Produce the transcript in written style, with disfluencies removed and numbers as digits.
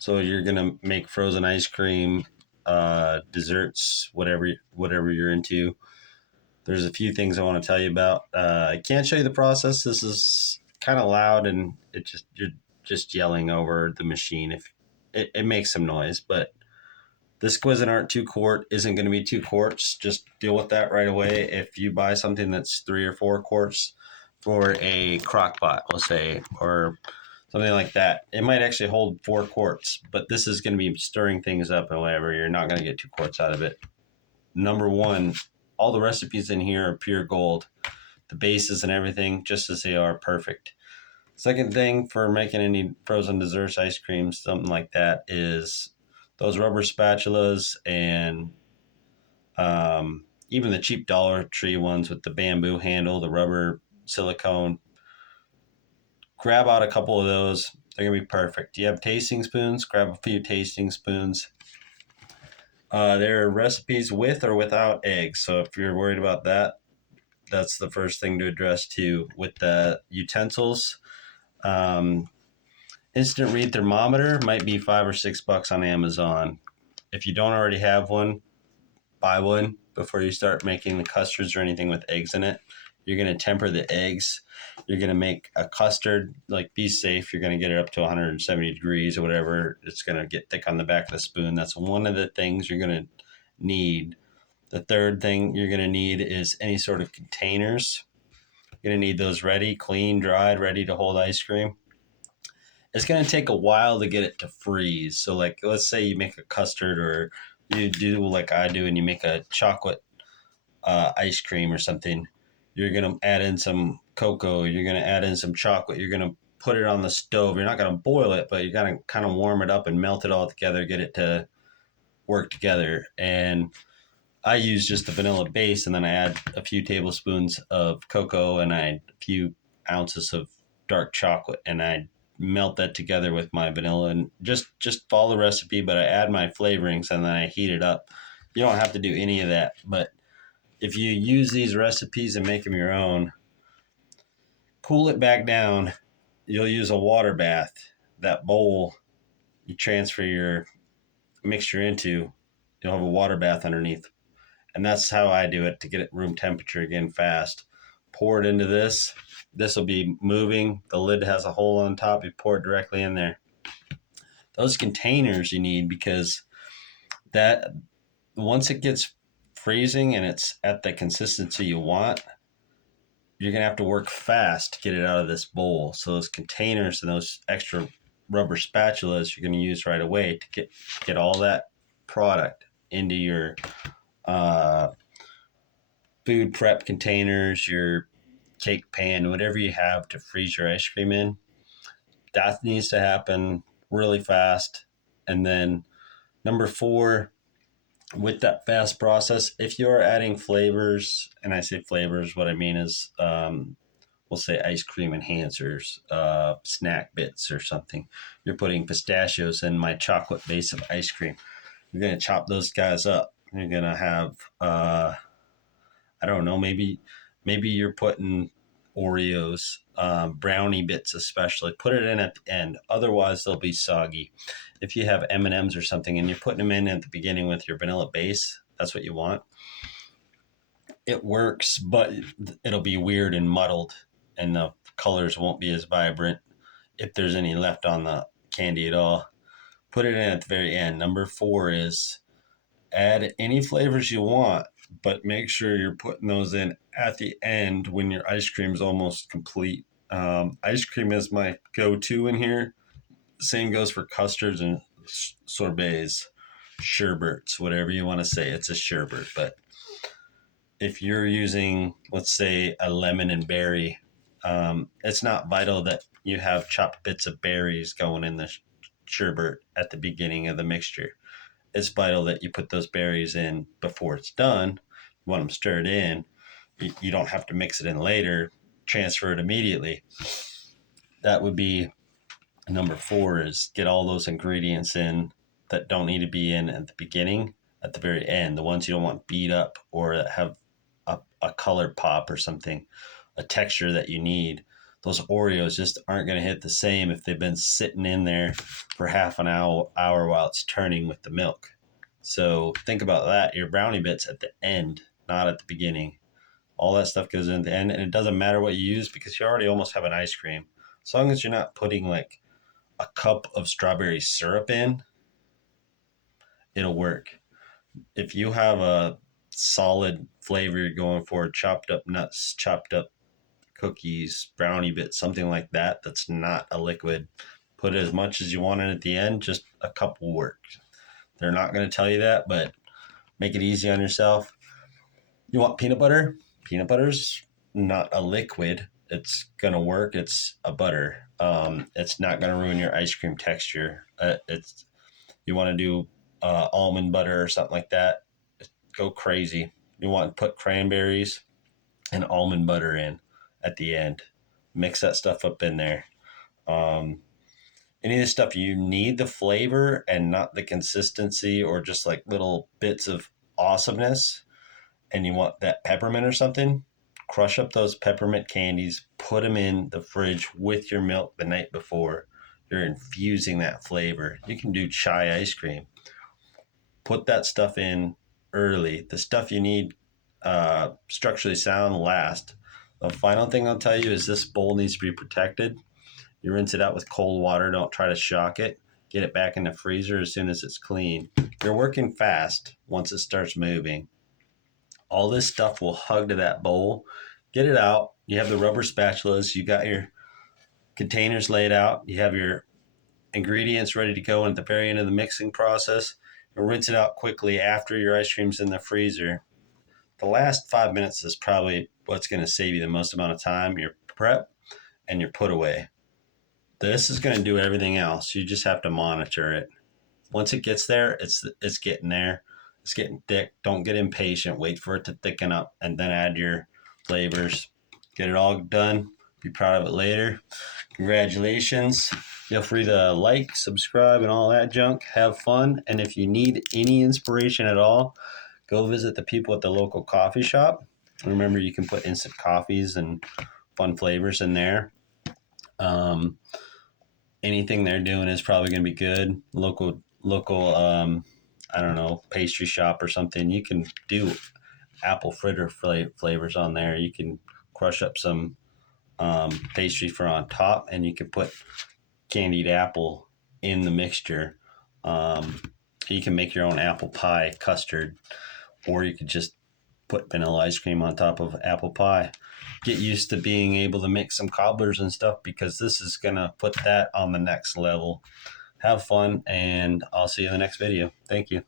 So you're gonna make frozen ice cream, desserts, whatever you're into. There's a few things I want to tell you about. I can't show you the process. This is kind of loud, and you're just yelling over the machine. If it makes some noise, but this Cuisinart 2 quart isn't going to be 2 quarts. Just deal with that right away. If you buy something that's 3 or 4 quarts for a crock pot, let's say, or something like that, it might actually hold 4 quarts, but this is going to be stirring things up and whatever. You're not going to get 2 quarts out of it. Number one, all the recipes in here are pure gold. The bases and everything, just as they are, perfect. Second thing for making any frozen desserts, ice creams, something like that, is those rubber spatulas and even the cheap Dollar Tree ones with the bamboo handle, the rubber silicone. Grab out a couple of those. They're going to be perfect. Do you have tasting spoons? Grab a few tasting spoons. There are recipes with or without eggs. So if you're worried about that, that's the first thing to address too. With the utensils, instant read thermometer might be $5 or $6 on Amazon. If you don't already have one, buy one before you start making the custards or anything with eggs in it. You're going to temper the eggs. You're going to make a custard, like, be safe. You're going to get it up to 170 degrees or whatever. It's going to get thick on the back of the spoon. That's one of the things you're going to need. The third thing you're going to need is any sort of containers. You're going to need those ready, clean, dried, ready to hold ice cream. It's going to take a while to get it to freeze. So, like, let's say you make a custard, or you do like I do and you make a chocolate ice cream or something. You're going to add in some cocoa. You're going to add in some chocolate. You're going to put it on the stove. You're not going to boil it, but you're going to kind of warm it up and melt it all together, get it to work together. And I use just the vanilla base, and then I add a few tablespoons of cocoa and a few ounces of dark chocolate, and I melt that together with my vanilla, and just follow the recipe. But I add my flavorings and then I heat it up. You don't have to do any of that, but if you use these recipes and make them your own, cool it back down. You'll use a water bath. That bowl you transfer your mixture into, you'll have a water bath underneath. And that's how I do it to get it room temperature again fast. Pour it into this. This will be moving. The lid has a hole on top. You pour it directly in there. Those containers you need, because that once it gets freezing and it's at the consistency you want, you're going to have to work fast to get it out of this bowl. So those containers and those extra rubber spatulas you're going to use right away to get all that product into your food prep containers, your cake pan, whatever you have to freeze your ice cream in. That needs to happen really fast. And then number 4, with that fast process, if you're adding flavors, and I say flavors, what I mean is, we'll say ice cream enhancers, snack bits or something. You're putting pistachios in my chocolate base of ice cream. You're going to chop those guys up. You're going to have, I don't know, maybe you're putting Oreos, brownie bits especially. Put it in at the end. Otherwise, they'll be soggy. If you have M&Ms or something and you're putting them in at the beginning with your vanilla base, that's what you want. It works, but it'll be weird and muddled, and the colors won't be as vibrant if there's any left on the candy at all. Put it in at the very end. Number 4 is add any flavors you want, but make sure you're putting those in at the end when your ice cream is almost complete. Ice cream is my go-to in here. Same goes for custards and sorbets, sherbets, whatever you want to say. It's a sherbet, but if you're using, let's say, a lemon and berry, it's not vital that you have chopped bits of berries going in the sherbet at the beginning of the mixture. It's vital that you put those berries in before it's done. You want them stirred in. You don't have to mix it in later. Transfer it immediately. That would be number 4, is get all those ingredients in that don't need to be in at the beginning, at the very end. The ones you don't want beat up or that have a color pop or something, a texture that you need. those Oreos just aren't going to hit the same if they've been sitting in there for half an hour while it's turning with the milk. So think about that. Your brownie bits at the end, not at the beginning. All that stuff goes in at the end, and it doesn't matter what you use because you already almost have an ice cream. As long as you're not putting like a cup of strawberry syrup in, it'll work. If you have a solid flavor you're going for, chopped up nuts, chopped up cookies, brownie bits, something like that, that's not a liquid, put as much as you want in at the end. Just a cup will work. They're not going to tell you that, but make it easy on yourself. You want peanut butter? Peanut butter's not a liquid. It's going to work. It's a butter. It's not going to ruin your ice cream texture. It's You want to do almond butter or something like that, go crazy. You want to put cranberries and almond butter in at the end. Mix that stuff up in there. Any of this stuff, you need the flavor and not the consistency or just like little bits of awesomeness. And you want that peppermint or something, crush up those peppermint candies, put them in the fridge with your milk the night before. You're infusing that flavor. You can do chai ice cream. Put that stuff in early. The stuff you need structurally sound last. The final thing I'll tell you is this bowl needs to be protected. You rinse it out with cold water. Don't try to shock it. Get it back in the freezer as soon as it's clean. You're working fast once it starts moving. All this stuff will hug to that bowl. Get it out. You have the rubber spatulas. You got your containers laid out. You have your ingredients ready to go. And at the very end of the mixing process, and rinse it out quickly after your ice cream's in the freezer. The last 5 minutes is probably what's going to save you the most amount of time, your prep and your put away. This is going to do everything else. You just have to monitor it. Once it gets there, it's getting there. It's getting thick. Don't get impatient. Wait for it to thicken up and then add your flavors. Get it all done. Be proud of it later. Congratulations. Feel free to like, subscribe, and all that junk. Have fun. And if you need any inspiration at all, go visit the people at the local coffee shop. Remember, you can put instant coffees and fun flavors in there. Anything they're doing is probably going to be good. Local, I don't know, pastry shop or something. You can do apple fritter flavors on there. You can crush up some pastry for on top, and you can put candied apple in the mixture. You can make your own apple pie custard, or you could just put vanilla ice cream on top of apple pie. Get used to being able to make some cobblers and stuff because this is going to put that on the next level. Have fun, and I'll see you in the next video. Thank you.